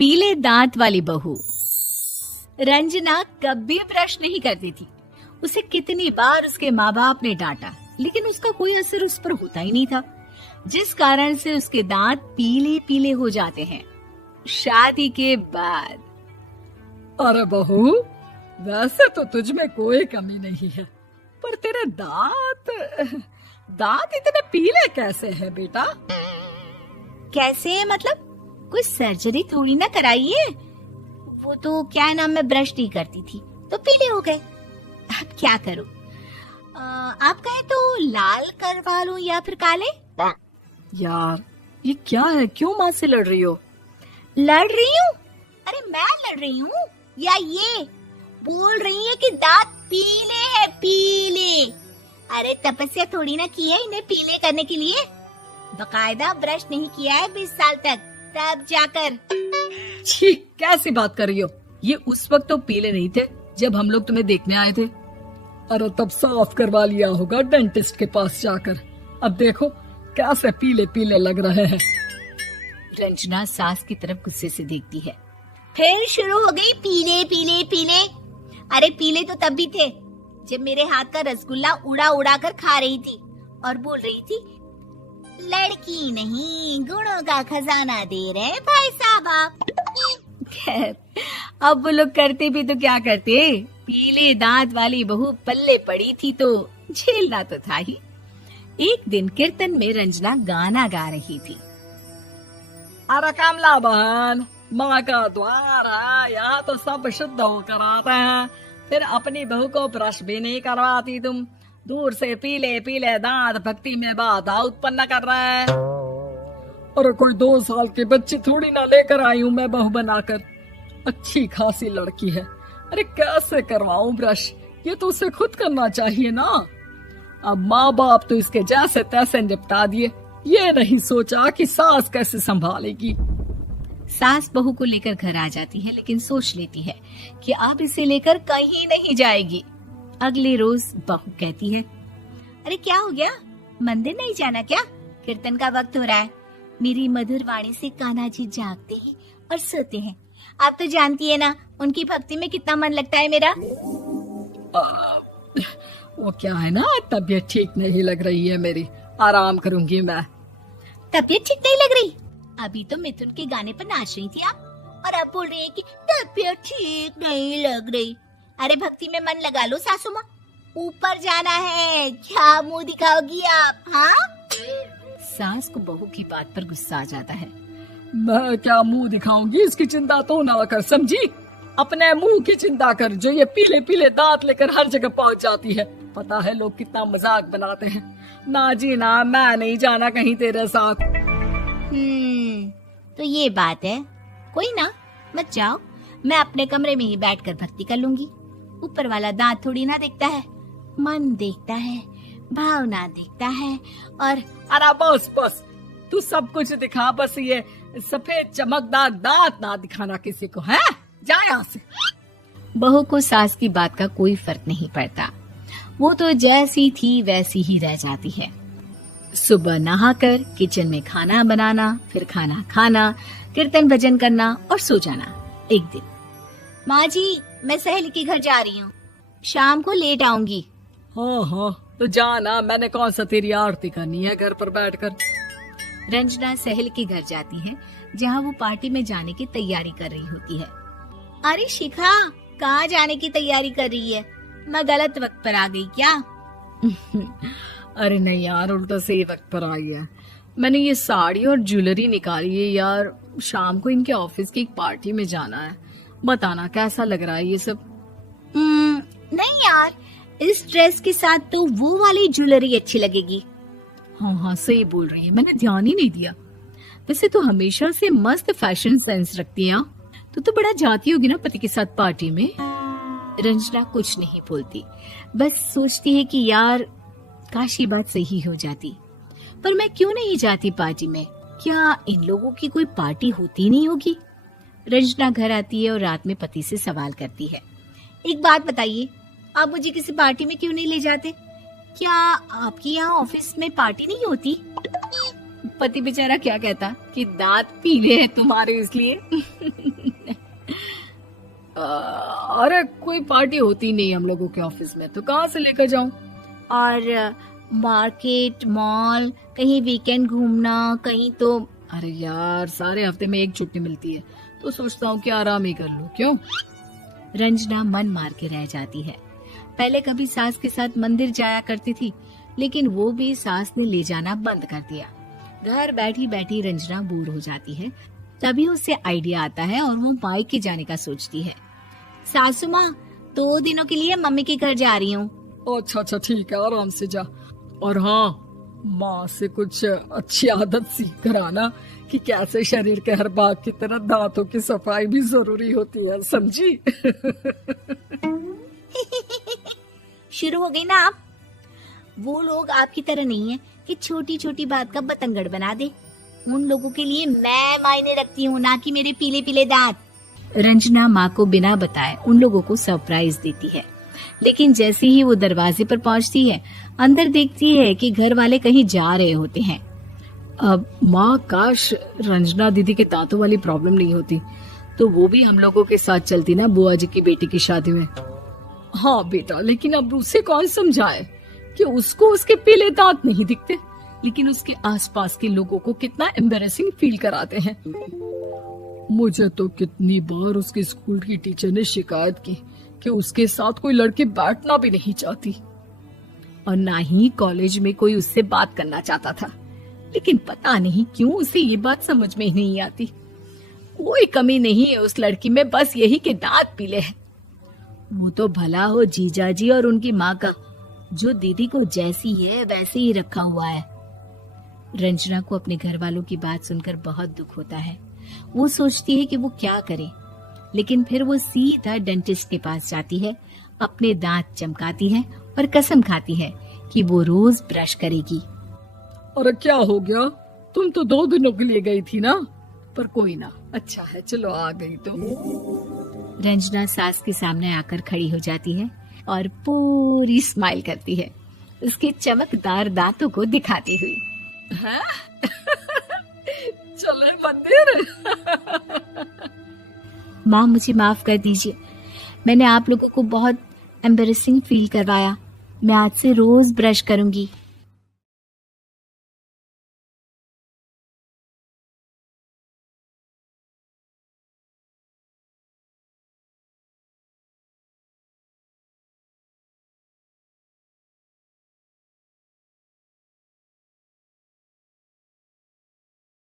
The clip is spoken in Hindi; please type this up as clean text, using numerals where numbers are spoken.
पीले दांत वाली बहू। रंजना कभी ब्रश नहीं करती थी। उसे कितनी बार उसके माँ बाप ने डांटा, लेकिन उसका कोई असर उस पर होता ही नहीं था, जिस कारण से उसके दांत पीले पीले हो जाते हैं। शादी के बाद। अरे बहू, वैसे तो तुझ में कोई कमी नहीं है, पर तेरे दांत इतने पीले कैसे हैं बेटा? कैसे मतलब? कोई सर्जरी थोड़ी ना कराई है। वो तो क्या नाम, मैं ब्रश नहीं करती थी तो पीले हो गए। अब क्या करूं? आप कहें तो लाल करवा लूं या फिर काले? यार ये क्या है, क्यों माँ से लड़ रही हो? लड़ रही हूँ? अरे मैं लड़ रही हूँ या ये बोल रही है कि दांत पीले हैं, पीले। अरे तपस्या थोड़ी ना की है इन्हें पीले करने के लिए। बकायदा ब्रश नहीं किया है 20 साल तक, तब जाकर। छी, कैसी बात कर रही हो? ये उस वक्त तो पीले नहीं थे जब हम लोग तुम्हें देखने आए थे। अरे तब साफ करवा लिया होगा डेंटिस्ट के पास जाकर। अब देखो कैसे पीले पीले लग रहे हैं। रंजना सास की तरफ गुस्से से देखती है। फिर शुरू हो गई पीले पीले पीले। अरे पीले तो तब भी थे जब मेरे हाथ का रसगुल्ला उड़ा उड़ा कर खा रही थी और बोल रही थी, लड़की नहीं गुणों का खजाना दे रहे भाई साहब आप। खैर, अब वो लोग करते भी तो क्या करते, पीले दांत वाली बहू पल्ले पड़ी थी तो झेलना तो था ही। एक दिन कीर्तन में रंजना गाना गा रही थी। अरे कमला बहन, माँ का द्वार है, यहाँ तो सब शुद्ध होकर आते हैं, फिर अपनी बहू को ब्रश भी नहीं करवाती तुम। दूर से पीले पीले दांत भक्ति में बाधा उत्पन्न कर रहे हैं। अरे कोई 2 साल के बच्चे थोड़ी ना लेकर आई हूँ मैं बहू बनाकर। अच्छी खासी लड़की है, अरे कैसे करवाऊं ब्रश? ये तो उसे खुद करना चाहिए ना। अब माँ बाप तो इसके जैसे तैसे निपटा दिए, ये नहीं सोचा कि सास कैसे संभालेगी। सास बहू को लेकर घर आ जाती है, लेकिन सोच लेती है कि अब इसे लेकर कहीं नहीं जाएगी। अगले रोज बहू कहती है, अरे क्या हो गया, मंदिर नहीं जाना क्या? कीर्तन का वक्त हो रहा है। मेरी मधुर वाणी से कान्हा जी जागते हैं और सोते हैं। आप तो जानती है ना उनकी भक्ति में कितना मन लगता है मेरा। वो क्या है ना, तबीयत ठीक नहीं लग रही है मेरी, आराम करूंगी मैं। तबीयत ठीक नहीं लग रही? अभी तो मिथुन के गाने पर नाच रही थी आप, और अब बोल रही है कि तबीयत ठीक नहीं लग रही। अरे भक्ति में मन लगा लो सासू माँ, ऊपर जाना है, क्या मुंह दिखाओगी आप? हाँ? सास को बहू की बात पर गुस्सा आ जाता है। मैं क्या मुंह दिखाऊंगी, इसकी चिंता तो ना कर, समझी? अपने मुंह की चिंता कर, जो ये पीले पीले दांत लेकर हर जगह पहुंच जाती है। पता है लोग कितना मजाक बनाते हैं। ना जी ना, मैं नहीं जाना कहीं तेरे साथ। तो ये बात है। कोई ना, मत जाओ, मैं अपने कमरे में ही बैठकर भक्ति कर लूंगी। ऊपर वाला दांत थोड़ी ना देखता है, मन देखता है, भावना देखता है। और अरे बस बस, तू सब कुछ दिखा, बस ये सफेद चमकदार दांत ना दिखाना किसी को, है? जा यहाँ से। बहू को सास की बात का कोई फर्क नहीं पड़ता, वो तो जैसी थी वैसी ही रह जाती है। सुबह नहाकर किचन में खाना बनाना, फिर खाना खाना, कीर्तन भजन करना और सो जाना। एक दिन, माँ जी मैं सहेली के घर जा रही हूँ, शाम को लेट आऊंगी। हाँ हाँ तो जाना, मैंने कौन सा तेरी आरती करनी है घर पर बैठकर। रंजना सहेली के घर जाती है, जहाँ वो पार्टी में जाने की तैयारी कर रही होती है। अरे शिखा, कहाँ जाने की तैयारी कर रही है? मैं गलत वक्त पर आ गई क्या? अरे नहीं यार, उल्टा सही वक्त पर आ गया। मैंने ये साड़ी और ज्वेलरी निकाली है यार, शाम को इनके ऑफिस की एक पार्टी में जाना है। बताना कैसा लग रहा है ये सब? नहीं यार, इस ड्रेस के साथ तो वो वाली ज्वेलरी अच्छी लगेगी। हाँ हाँ सही बोल रही है, मैंने ध्यान ही नहीं दिया। वैसे तो हमेशा से मस्त फैशन सेंस रखती है। तो बड़ा जाती होगी ना पति के साथ पार्टी में। रंजना कुछ नहीं बोलती, बस सोचती है कि यार काश ये बात सही हो जाती, पर मैं क्यों नहीं जाती पार्टी में? क्या इन लोगों की कोई पार्टी होती नहीं होगी? रंजना घर आती है और रात में पति से सवाल करती है, एक बात बताइए, आप मुझे किसी पार्टी में क्यों नहीं ले जाते? क्या आपके यहाँ ऑफिस में पार्टी नहीं होती? पति बेचारा क्या कहता कि दांत पीले हैं तुम्हारे इसलिए। अरे कोई पार्टी होती नहीं हम लोगों के ऑफिस में, तो कहाँ से लेकर जाऊं? और मार्केट, मॉल, कहीं वीकेंड घूमना, कहीं तो। अरे यार सारे हफ्ते में एक छुट्टी मिलती है, तो सोचता हूँ कि आराम ही कर लूं। क्यों? रंजना मन मार के रह जाती है। पहले कभी सास के साथ मंदिर जाया करती थी, लेकिन वो भी सास ने ले जाना बंद कर दिया। घर बैठी बैठी रंजना बोर हो जाती है। तभी उसे आइडिया आता है और वो मायके जाने का सोचती है। सासू माँ, 2 दिनों के लिए मम्मी के घर जा रही हूँ। अच्छा अच्छा ठीक है, आराम से जा। और हाँ, माँ से कुछ अच्छी आदत सीख कर आना कि कैसे शरीर के हर भाग की तरह दांतों की सफाई भी जरूरी होती है, समझी? शुरू हो गई ना आप। वो लोग आपकी तरह नहीं है कि छोटी छोटी बात का बतंगड़ बना दे। उन लोगों के लिए मैं मायने रखती हूँ, ना कि मेरे पीले पीले दांत। रंजना माँ को बिना बताए उन लोगों को सरप्राइज देती है, लेकिन जैसे ही वो दरवाजे पर पहुंचती है, अंदर देखती है कि घर वाले कहीं जा रहे होते हैं। अब माँ, काश रंजना दीदी के दांतों वाली प्रॉब्लम नहीं होती, तो वो भी हम लोगों के साथ चलती ना बुआ जी की बेटी की शादी में। हाँ बेटा, लेकिन अब उसे कौन समझाए कि उसको उसके पीले दांत नहीं दिखते, लेकिन उसके आसपास के लोगों को कितना एम्बैरेसिंग फील कराते हैं। मुझे तो कितनी बार उसके स्कूल की टीचर ने शिकायत की कि उसके साथ कोई लड़की बैठना भी नहीं चाहती, और ना ही कॉलेज में कोई उससे बात करना चाहता था। लेकिन पता नहीं क्यों उसे ये बात समझ में ही नहीं आती। कोई कमी नहीं है उस लड़की में, बस यही कि दांत पीले हैं। वो तो भला हो जीजा जी और उनकी माँ का, जो दीदी को जैसी है वैसे ही रखा हुआ है। रंजना को अपने घर वालों की बात सुनकर बहुत दुख होता है। वो सोचती है कि वो क्या करे, लेकिन फिर वो सीधा डेंटिस्ट के पास जाती है, अपने दांत चमकाती है और कसम खाती है कि वो रोज ब्रश करेगी। अरे क्या हो गया? तुम तो 2 दिनों के लिए गई थी ना, पर कोई ना, अच्छा है, चलो आ गई तो। रंजना सास के सामने आकर खड़ी हो जाती है और पूरी स्माइल करती है, उसके चमकदार दांतों को दिखाती हुई। हैं? चले मंदिर। माँ, मुझे माफ कर दीजिए, मैंने आप लोगों को बहुत एम्बैरेसिंग फील करवाया। मैं आज से रोज ब्रश करूंगी।